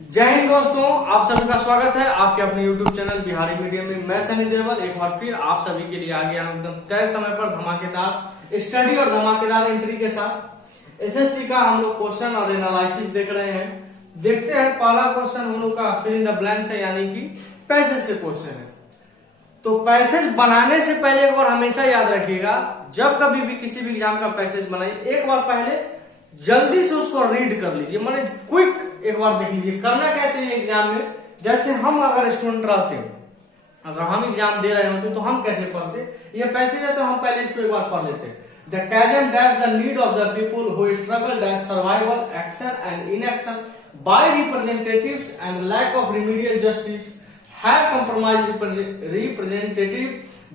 जय हिंद दोस्तों, आप सभी का स्वागत है आपके अपने YouTube चैनल बिहारी मीडियम में। मैं सनी देवल एक बार फिर आप सभी के लिए आ गया हूं एकदम तय समय पर धमाकेदार स्टडी और धमाकेदार एंट्री के साथ। एसएससी का हम लोग क्वेश्चन और एनालिसिस देख रहे हैं। देखते हैं पहला क्वेश्चन हम लोग का फिल इन द ब्लैंक्स है, यानी कि पैसेज से क्वेश्चन है। तो पैसेज बनाने से पहले एक बार हमेशा याद रखिएगा, जब कभी भी किसी भी एग्जाम का पैसेज बनाइए एक बार पहले जल्दी से उसको रीड कर लीजिए, माने क्विक एक बार देख लीजिए। करना क्या चाहिए एग्जाम में, जैसे हम अगर स्टूडेंट रहते हैं, अगर हम एग्जाम दे रहे होते तो हम कैसे पढ़ते, ये पैसेज है तो हम पहले इसको एक बार पढ़ लेते। The causes dash the need of the people who struggle dash survival action and inaction by representatives and lack of remedial justice have compromised representative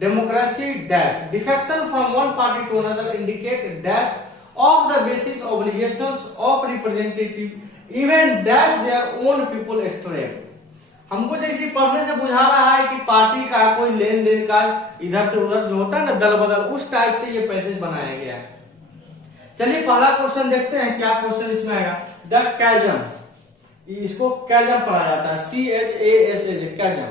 democracy dash defection from one party to another indicate dash of the basis obligations of representative even dash their own people stray। हमको जैसे पढ़ने से बुझा रहा है कि party का कोई लेन देन का इधर से उधर जो होता है ना दल बदल, उस टाइप से ये पैसेज बनाया गया है। चलिए पहला क्वेश्चन देखते हैं क्या क्वेश्चन इसमें आएगा। द कैजम, इसको कैजम पढ़ा जाता है, CHASS कैजम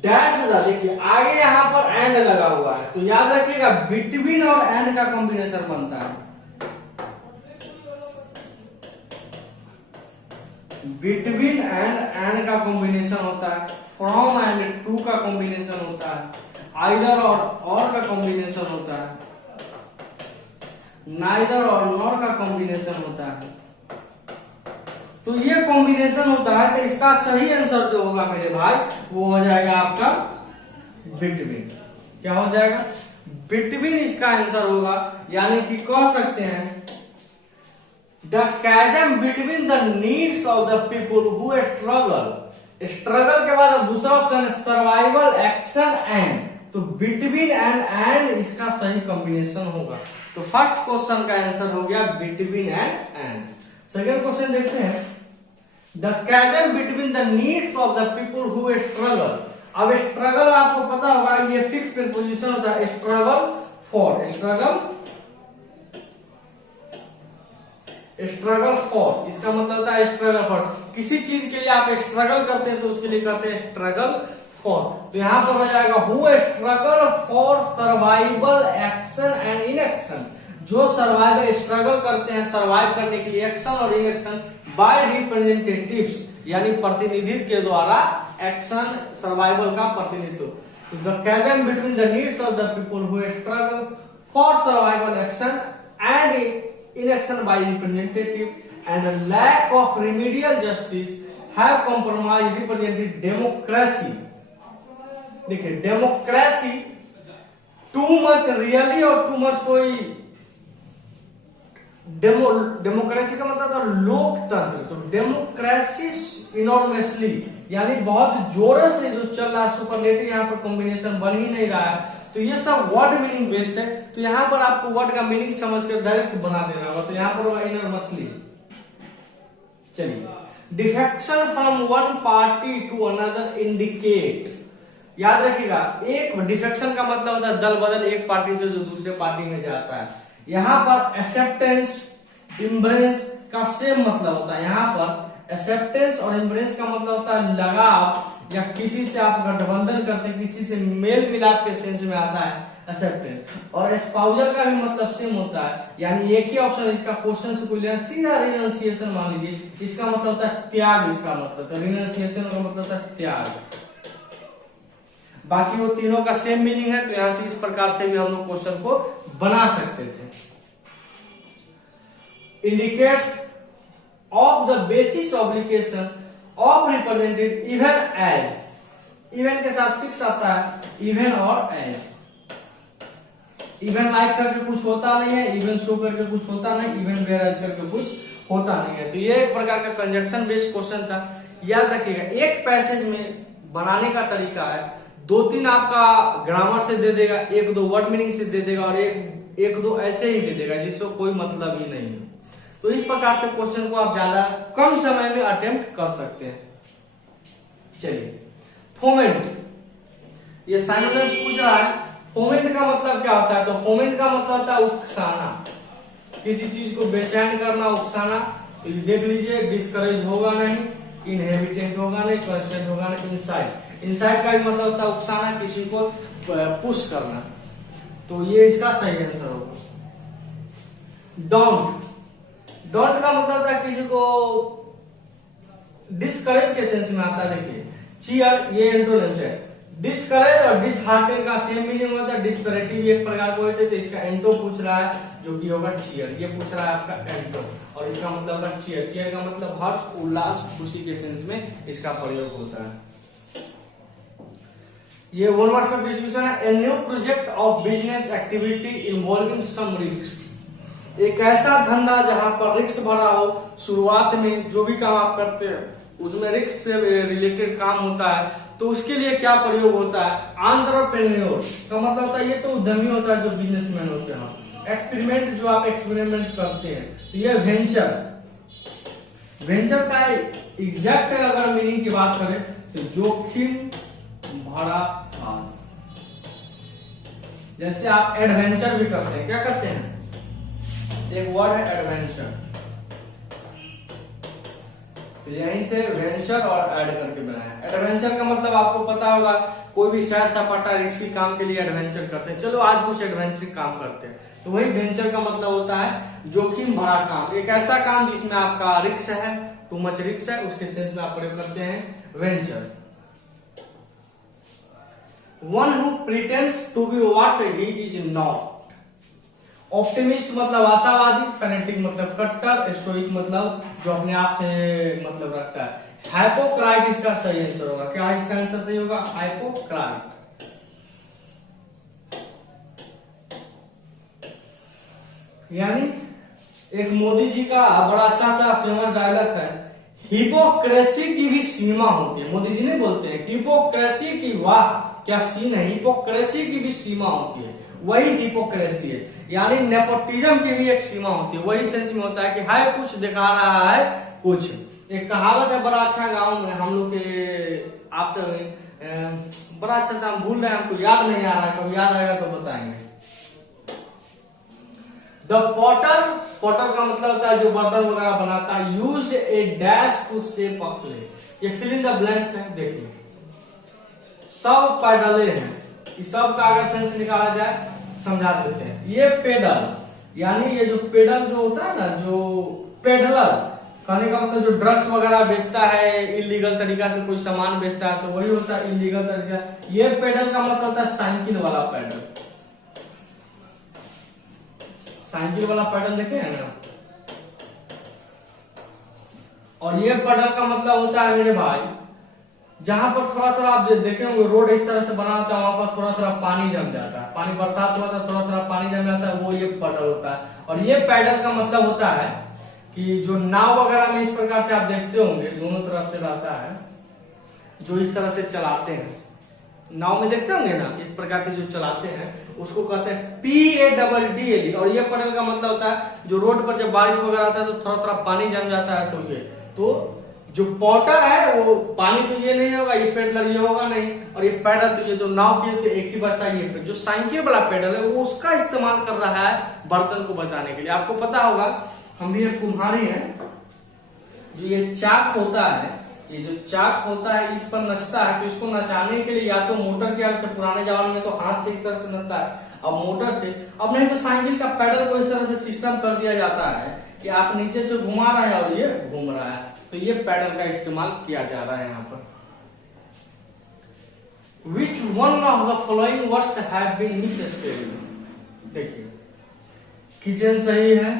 डैश। देखिए आगे यहाँ पर एंड लगा हुआ है, तो याद रखिएगा बिटवीन और एंड का कॉम्बिनेशन बनता है। बिटवीन एंड का कॉम्बिनेशन होता है, फ्रॉम एंड टू का कॉम्बिनेशन होता है, आइदर और का कॉम्बिनेशन होता है, नाइदर और नॉर का कॉम्बिनेशन होता है। तो ये कॉम्बिनेशन होता है, तो इसका सही आंसर जो होगा मेरे भाई वो हो जाएगा आपका बिटवीन। क्या हो जाएगा? बिटवीन इसका आंसर होगा, यानी कि कह सकते हैं The chasm between the needs of the people who struggle। Struggle के बाद अब दूसरा ऑप्शन है सर्वाइवल एक्शन एंड, तो बिटवीन एंड इसका सही कॉम्बिनेशन होगा। तो फर्स्ट क्वेश्चन का आंसर हो गया बिटवीन एंड। सेकंड क्वेश्चन देखते हैं। The chasm between the needs of the people who struggle। अब स्ट्रगल आपको पता होगा ये फिक्स प्रीपोजिशन होता है, स्ट्रगल फॉर, स्ट्रगल फॉर इसका मतलब होता है स्ट्रगल फॉर। किसी चीज के लिए आप स्ट्रगल करते हैं तो उसके लिए कहते हैं स्ट्रगल फॉर। तो यहां पर हो जाएगा who struggle for survival action and inaction. जो सर्वाइवल स्ट्रगल करते हैं सर्वाइव करने के लिए एक्शन और इनएक्शन बाय रिप्रेजेंटेटिव्स, यानी प्रतिनिधित्व के द्वारा एक्शन सर्वाइवल का प्रतिनिधित्व। The chasm between the needs of the people who struggle for survival action and inaction by representative and a lack of remedial justice have compromised represented democracy। देखिए democracy too much really और too much कोई democracy का मतलब था लोकतंत्र, तो democracy enormously यानी बहुत जोरों से जो चल रहा है, सुपरलेटिव यहाँ पर कॉम्बिनेशन बन ही नहीं रहा है। तो ये सब वर्ड मीनिंग बेस्ड है, तो यहाँ पर आपको वर्ड का मीनिंग समझ कर डायरेक्ट बना देना होगा। तो यहाँ पर होगा इनॉर्मसली। चलिए defection from one party to another indicate, याद रखिएगा एक डिफेक्शन का मतलब होता है दल बदल, एक पार्टी से जो दूसरे पार्टी में जाता है। यहाँ पर एक्सेप्टेंस इम्ब्रेस का सेम मतलब होता है। यहाँ पर एक्सेप्टेंस और इम्ब्रेस का मतलब होता है लगाव, या किसी से आप गठबंधन करते हैं, किसी से मेल मिलाप के सेंस में आता है एक्सेप्टेंस। और एस्पाउजल का भी मतलब सेम होता है, यानी एक ही ऑप्शन इसका क्वेश्चन से कोई लेना, सीधा रिनंसिएशन मान लीजिए, इसका मतलब होता है त्याग। इसका मतलब रिनंसिएशन का मतलब होता है त्याग। बाकी वो तीनों का सेम मीनिंग है, तो यहां से इस प्रकार से भी हम लोग क्वेश्चन को बना सकते थे। Indicates of the basis obligation of represented even as, even के साथ फिक्स आता है इवन और एज। इवन लाइक करके कुछ होता नहीं है, इवन शो करके कुछ होता नहीं, इवन वेयर एज करके कुछ होता नहीं है। तो ये एक प्रकार का कंजंक्शन बेस्ड क्वेश्चन था। याद रखिएगा एक पैसेज में बनाने का तरीका है, दो तीन आपका ग्रामर से दे देगा, एक दो वर्ड मीनिंग से दे देगा और एक दो ऐसे ही दे देगा जिसको कोई मतलब ही नहीं है। तो इस प्रकार से क्वेश्चन को आप ज्यादा कम समय में अटेम्प्ट कर सकते हैं। चलिए फोमेंट, ये साइलेंस पूछ रहा है फोमेंट का मतलब क्या होता है। तो फोमेंट का मतलब होता है उकसाना, किसी चीज को बेचैन करना, उकसाना। तो ये देख लीजिए डिस्करेज होगा नहीं, इनहेबिटेंट होगा नहीं, कांस्टेंट होगा नहीं। इनसाइड, इनसाइड का भी मतलब होता है उकसाना, किसी को पुश करना। तो ये इसका सही आंसर होगा। डोंट, डोंट का मतलब होता है किसी को डिस्करेज के सेंस में आता है। देखिए चीयर, ये एंटोनिम्स है। डिस्करेज और डिसहार्टेन का सेम मीनिंग होता है, डिस्पैरिटी भी एक प्रकार का होता है। तो इसका एंटो पूछ रहा है जो कि होगा चीयर, ये पूछ रहा है आपका एंटो, और इसका मतलब होगा चीयर। चीयर का मतलब हर्ष, उल्लास, खुशी के सेंस में इसका प्रयोग होता है। ये वन वर्ड सब डिस्ट्रीब्यूशन है। A new project of business activity involving some risk, एक ऐसा धंधा जहां पर रिस्क भरा हो। शुरुआत में जो भी काम आप करते हैं उसमें रिस्क से रिलेटेड काम होता है, तो उसके लिए क्या प्रयोग होता है? एंटरप्रेन्योर का मतलब होता है, ये तो उद्यमी होता है जो बिजनेसमैन होते हैं। एक्सपेरिमेंट, जो आप एक्सपेरिमेंट करते हैं, तो ये वेंचर, वेंचर का एग्जैक्ट अगर मीनिंग की बात करें तो जोखिम भरा काम। जैसे आप एडवेंचर भी करते हैं, क्या करते हैं? एक वर्ड है एडवेंचर, तो यहीं से वेंचर और ऐड करके बनाया। एडवेंचर का मतलब आपको पता होगा, कोई भी सैर सपाटा रिस्की काम के लिए एडवेंचर करते हैं। चलो आज कुछ एडवेंचर काम करते हैं, तो वही वेंचर का मतलब होता है जोखिम भरा काम, एक ऐसा काम जिसमें आपका रिस्क है, टू मच रिस्क है, उसके सेंस में आप प्रयोग करते हैं venture. One who pretends to be what he is not. Optimist मतलब आशावादी, फैनेटिक मतलब कट्टर, स्टोइक मतलब जो अपने आप से मतलब रखता है। हाइपोक्राइट इसका सही आंसर होगा। क्या इसका आंसर सही होगा? हाइपोक्राइट। यानी एक मोदी जी का बड़ा अच्छा सा फेमस डायलॉग है, हिपोक्रेसी की भी सीमा होती है। मोदी जी नहीं बोलते हैं हिपोक्रेसी की, वाह क्या सीन है, हिपोक्रेसी की भी सीमा होती है, वही हिपोक्रेसी है। यानी नेपोटिज्म की भी एक सीमा होती है, वही सेंस में होता है कि हाय कुछ दिखा रहा है कुछ। एक कहावत है बड़ा अच्छा, गांव में हम लोग के, आप सब बड़ा अच्छा सा, हम भूल रहे हैं, हमको याद नहीं आ रहा, कभी याद आएगा तो बताएंगे। द पॉटर, पॉटर का मतलब होता है जो बर्तन वगैरह बनाता है। Use a dash to shape a clay, ये फिल इन द ब्लैंक्स है। देखिए सब पैडले हैं, इस सब का अगर सेंस निकाला जाए समझा देते हैं। ये पेडल, यानी ये जो पेडल जो होता है ना, जो पेडलर कहने का मतलब जो ड्रग्स वगैरह बेचता है, इलीगल तरीका से कोई सामान बेचता है, तो वही होता है इलीगल तरीका। ये पेडल का मतलब होता है साइकिल वाला पैडल, साइकिल वाला पैडल देखे हैं ना। और ये पैडल का मतलब होता है मेरे भाई, जहां पर थोड़ा थोड़ा आप देखे होंगे रोड इस तरह से बना होता है, वहां पर थोड़ा थोड़ा पानी जम जाता है, पानी बरसात हुआ था थोड़ा थोड़ा पानी जम जाता है, वो ये पैडल होता है। और ये पैडल का मतलब होता है कि जो नाव वगैरह में इस प्रकार से आप देखते होंगे दोनों तरफ से रहता है, जो इस तरह से चलाते हैं, नाव में देखते होंगे ना, इस प्रकार से जो चलाते हैं उसको कहते हैं PADDLE। और ये पैडल का मतलब होता है जो रोड पर जब बारिश वगैरह आता है तो थोड़ा थोड़ा पानी जम जाता है, तो ये तो जो पॉटर है वो पानी तो ये नहीं होगा, ये पेडलर ये होगा नहीं, और ये पैडल तो ये तो नाव के तो एक ही बचता है। ये जो साइकिल वाला पेडल है वो उसका इस्तेमाल कर रहा है बर्तन को बचाने के लिए। आपको पता होगा हम भी एक कुम्हारी है, जो ये चाक होता है, ये जो चाक होता है इस पर नचता है, तो इसको नचाने के लिए या तो मोटर की आवश्यकता, पुराने जमाने में तो हाथ से इस तरह से नचता है, अब मोटर से, अब नहीं तो साइकिल का पैडल को इस तरह से सिस्टम कर दिया जाता है कि आप नीचे से घुमा रहे हैं और ये घूम रहा है, तो ये पैडल का इस्तेमाल किया जा रहा है यहाँ पर। Which one of the following words have been misspelled? देखिए किचन सही है,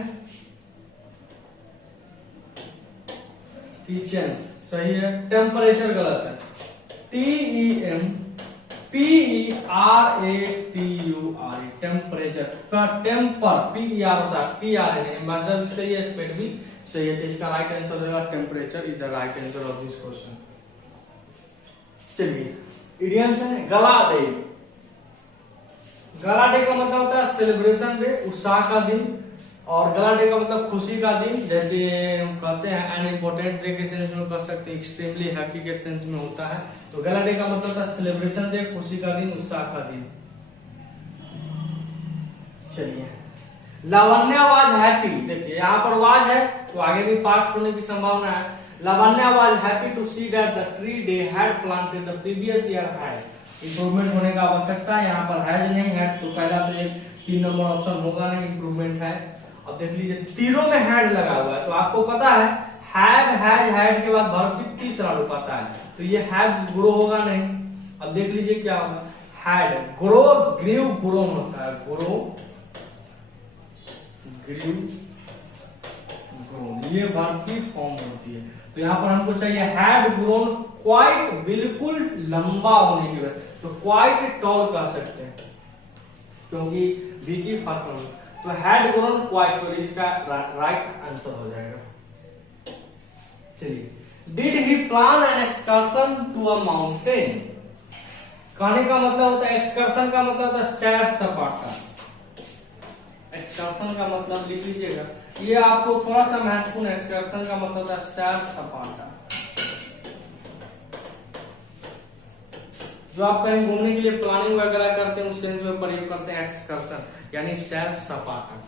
किचन सही है, टेम्परेचर गलत है, TEMPERATURE टेम्परेचर, टेम्पर PER होता है, PRA मतलब सही है, स्पेल भी सही है, तो इसका राइट आंसर होगा temperature is the right answer of this question. चलिए इडियम्स है। गला डे, गला डे का मतलब होता है सेलिब्रेशन डे, उत्साह का दिन, और गला डे का मतलब खुशी का दिन। जैसे हम कहते हैं एन इम्पोर्टेंट डे के सेंस में कर सकते हैं, एक्सट्रीमली हैप्पी के सेंस में होता है। तो गला डे का मतलब होता है सेलिब्रेशन डे, खुशी का दिन, उत्साह का दिन। चलिए लावण्या वाज हैप्पी, देखिए यहाँ पर वाज है तो आगे भी पास्ट होने की संभावना है। Lavanya was happy to see that the tree they had planted the previous year had. Improvement होने का आवश्यकता है, यहाँ पर हैज नहीं है तो पहला तो ये 3 नंबर ऑप्शन होगा नहीं, इंप्रूवमेंट है। अब देख लीजिए तीनों में हैड लगा हुआ है, तो आपको पता है हैव हैज हैड के बाद वर्ब की तीसरा रूप आता है, तो ये हैव ग्रो होगा नहीं। अब देख लीजिए क्या होगा, हैड ग्रो ग्रीव ग्रोन होता है, ग्रो ग्रीव ग्रोन, ये वर्ब की फॉर्म होती है। तो यहाँ पर हमको चाहिए हैड ग्रोन क्वाइट, बिल्कुल लंबा होने के बाद, तो क्वाइट टॉल कर सकते हैं क्योंकि बी की फर्स्ट फॉर्म, तो हैड ग्रोन क्वाइट, तो इसका राइट आंसर हो जाएगा। चलिए, did he plan an excursion to a mountain. कहने का मतलब होता है, एक्सकर्शन का मतलब होता है सैर सपाटा। एक्सकर्शन का मतलब लिख लीजिएगा, ये आपको थोड़ा सा महत्वपूर्ण है। एक्सकर्शन का मतलब होता है सैर सपाटा। जो आप कहीं घूमने के लिए प्लानिंग वगैरह करते हैं उस सेंस में प्रयोग करते हैं एक्सकर्शन, यानी सैर सपाटा।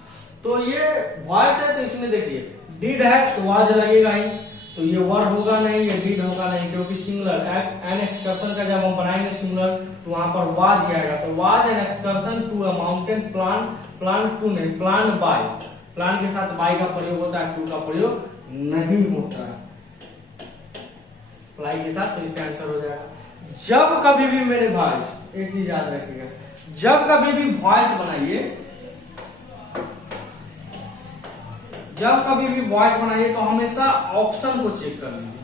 तो ये वॉइस है, तो इसमें देखिए डिड है तो वाज लगेगा ही, तो ये वर्ड होगा नहीं, ये डिड होगा नहीं, क्योंकि सिंगुलर एन एक्सकर्शन का जब हम बनाएंगे सिंगुलर तो वहां पर वाज आएगा। तो was an excursion to a mountain plan, plan to नहीं, प्लान बाय, प्लान के साथ बाय का प्रयोग होता है, टू का प्रयोग नहीं होता है प्लाई के साथ, तो इसका आंसर हो जाएगा। जब कभी भी मेरे भाई एक चीज याद रखिएगा, जब कभी भी वॉइस बनाइए, जब कभी भी वॉइस बनाइए तो हमेशा ऑप्शन को चेक कर लीजिए,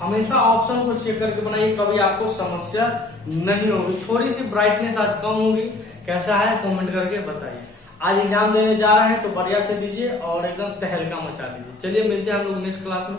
हमेशा ऑप्शन को चेक करके बनाइए, कभी आपको समस्या नहीं होगी। थोड़ी सी ब्राइटनेस आज कम होगी, कैसा है कमेंट करके बताइए। आज एग्जाम देने जा रहे हैं तो बढ़िया से दीजिए और एकदम तहलका मचा दीजिए। चलिए मिलते हैं हम लोग नेक्स्ट क्लास में।